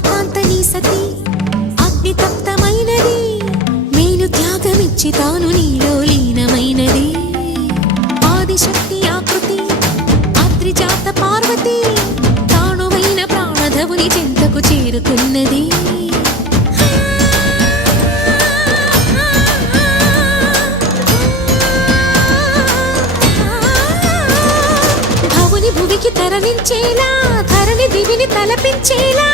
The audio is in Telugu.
కాంత నీ సతి అగ్ని తప్తమైనది మేలు త్యాగమిచ్చి తాను నీలో లీనమైనది ఆదిశక్తి ఆకృతి అద్రిజాత పార్వతి తానువైన ప్రాణధవుని చెంతకు చేరుకున్నది భువికి తరలించేలా ధరణి దివిని తలపించేలా